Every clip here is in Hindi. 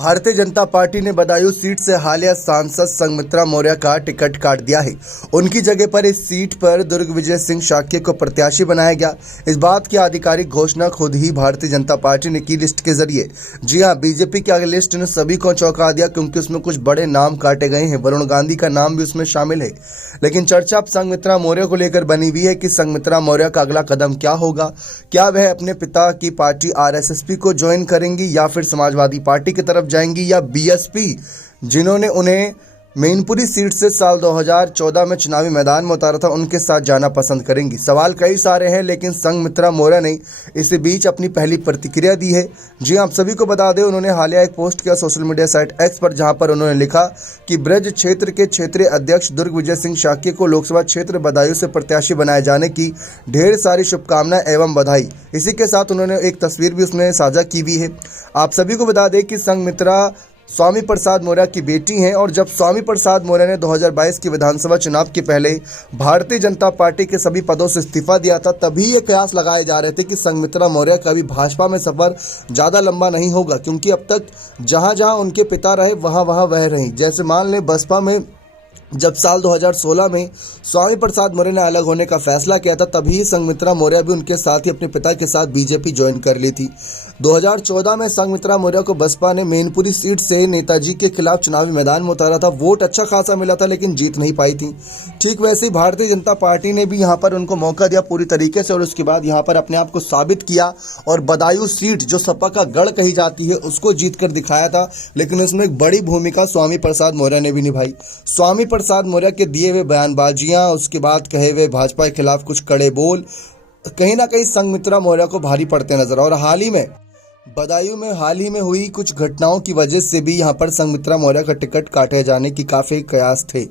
भारतीय जनता पार्टी ने बदायूं सीट से हालिया सांसद संघमित्रा मौर्य का टिकट काट दिया है। उनकी जगह पर इस सीट पर दुर्ग विजय सिंह शाक्य को प्रत्याशी बनाया गया। इस बात की आधिकारिक घोषणा खुद ही भारतीय जनता पार्टी ने की लिस्ट के जरिए। जी हां, बीजेपी की आगे लिस्ट ने सभी को चौंका दिया क्योंकि उसमें कुछ बड़े नाम काटे गए हैं। वरुण गांधी का नाम भी उसमें शामिल है। लेकिन चर्चा अब संघमित्रा मौर्य को लेकर बनी हुई है कि संघमित्रा मौर्य का अगला कदम क्या होगा। क्या वह अपने पिता की पार्टी आरएसएस को ज्वाइन करेंगी या फिर समाजवादी पार्टी की तरफ जाएंगी या बीएसपी, जिन्होंने उन्हें मैनपुरी सीट से साल 2014 में चुनावी मैदान में उतारा था, उनके साथ जाना पसंद करेंगी। सवाल कई सारे हैं, लेकिन संघमित्रा मौर्य ने इसी बीच अपनी पहली प्रतिक्रिया दी है। जी आप सभी को बता दें, उन्होंने हालिया एक पोस्ट किया सोशल मीडिया साइट एक्स पर, जहां पर उन्होंने लिखा कि ब्रज क्षेत्र के क्षेत्रीय अध्यक्ष दुर्ग विजय सिंह शाक्य को लोकसभा क्षेत्र बदायूं से प्रत्याशी बनाए जाने की ढेर सारी शुभकामनाएं एवं बधाई। इसी के साथ उन्होंने एक तस्वीर भी उसमें साझा की हुई है। आप सभी को बता दें कि संघमित्रा स्वामी प्रसाद मौर्य की बेटी हैं और जब स्वामी प्रसाद मौर्य ने 2022 के विधानसभा चुनाव के पहले भारतीय जनता पार्टी के सभी पदों से इस्तीफा दिया था, तभी ये कयास लगाए जा रहे थे कि संघमित्रा मौर्य का भी भाजपा में सफर ज़्यादा लंबा नहीं होगा, क्योंकि अब तक जहां जहां उनके पिता रहे वहां वहां वह रहीं। जैसे मान लें बसपा में जब साल 2016 में स्वामी प्रसाद मौर्य ने अलग होने का फैसला किया था, तभी संघमित्रा मौर्य भी उनके साथ ही अपने पिता के साथ बीजेपी ज्वाइन कर ली थी। 2014 में संघमित्रा मौर्य को बसपा ने मैनपुरी सीट से नेताजी के खिलाफ चुनावी मैदान में उतारा था। वोट अच्छा खासा मिला था, लेकिन जीत नहीं पाई थी। ठीक वैसे ही भारतीय जनता पार्टी ने भी यहाँ पर उनको मौका दिया पूरी तरीके से और उसके बाद यहाँ पर अपने आप को साबित किया और बदायूं सीट जो सपा का गढ़ कही जाती है उसको जीत कर दिखाया था। लेकिन इसमें एक बड़ी भूमिका स्वामी प्रसाद मौर्य ने भी निभाई। स्वामी प्रसाद मौर्य के दिए हुए बयानबाजियां, उसके बाद कहे हुए भाजपा के खिलाफ कुछ कड़े बोल कहीं ना कहीं संघमित्रा मौर्य को भारी पड़ते नजर। और हाल ही में बदायूं में हुई कुछ घटनाओं की वजह से भी यहां पर संघमित्रा मौर्य का टिकट काटे जाने की काफी कयास थे।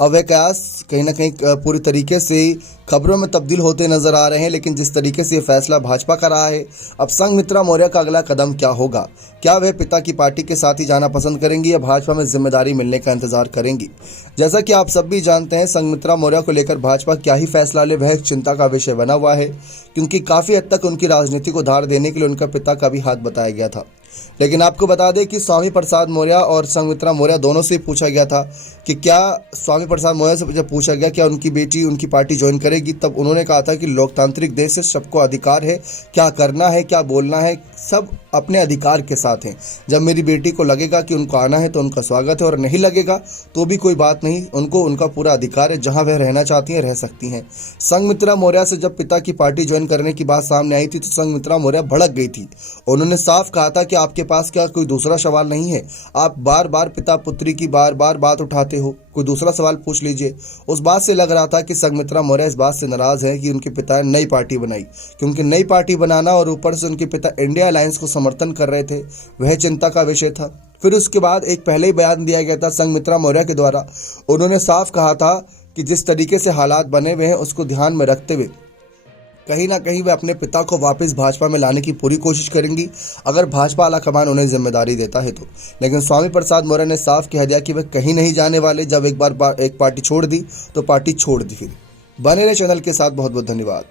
अब वह कयास कहीं ना कहीं पूरी तरीके से खबरों में तब्दील होते नजर आ रहे हैं। लेकिन जिस तरीके से ये फैसला भाजपा का रहा है, अब संघमित्रा मौर्य का अगला कदम क्या होगा? क्या वह पिता की पार्टी के साथ ही जाना पसंद करेंगी या भाजपा में जिम्मेदारी मिलने का इंतजार करेंगी? जैसा कि आप सब भी जानते हैं, संघमित्रा मौर्य को लेकर भाजपा क्या ही फैसला ले, वह एक चिंता का विषय बना हुआ है, क्योंकि काफी हद तक उनकी राजनीति को धार देने के लिए उनका पिता का भी हाथ बताया गया था। लेकिन आपको बता दें कि स्वामी प्रसाद मौर्य और संघमित्रा मौर्य दोनों से पूछा गया था कि क्या स्वामी प्रसाद मौर्य से जब पूछा गया क्या उनकी बेटी उनकी पार्टी ज्वाइन करेगी, तब उन्होंने कहा था कि लोकतांत्रिक देश है, सबको अधिकार है, क्या करना है क्या बोलना है सब अपने अधिकार के साथ हैं। जब मेरी बेटी को लगेगा कि उनको आना है तो उनका स्वागत है, और नहीं लगेगा तो भी कोई बात नहीं, उनको उनका पूरा अधिकार है, जहां वह रहना चाहती हैं रह सकती हैं। संघमित्रा मौर्य से जब पिता की पार्टी ज्वाइन करने की बात सामने आई थी तो संघमित्रा मौर्य भड़क गई थी। उन्होंने साफ कहा था कि आपके पास क्या कोई दूसरा सवाल नहीं है? आप बार बार पिता पुत्री की बार बार बात उठाते हो, कोई दूसरा सवाल पूछ लीजिए। उस बात से लग रहा था कि संघमित्रा मौर्य इस बात से नाराज है कि उनके पिता ने नई पार्टी बनाई, क्योंकि नई पार्टी बनाना और ऊपर से उनके पिता इंडिया अलायंस को समर्थन कर रहे थे, वह चिंता का विषय था। फिर उसके बाद एक पहले ही बयान दिया गया था संघमित्रा मौर्य के द्वारा। उन्होंने साफ कहा था कि जिस तरीके से हालात बने हुए हैं उसको ध्यान में रखते हुए कहीं ना कहीं वे अपने पिता को वापस भाजपा में लाने की पूरी कोशिश करेंगी, अगर भाजपा आलाकमान उन्हें जिम्मेदारी देता है तो। लेकिन स्वामी प्रसाद मौर्य ने साफ कह दिया कि वे कहीं नहीं जाने वाले। जब एक बार एक पार्टी छोड़ दी तो पार्टी छोड़ दी। फिर बने रहे चैनल के साथ। बहुत बहुत धन्यवाद।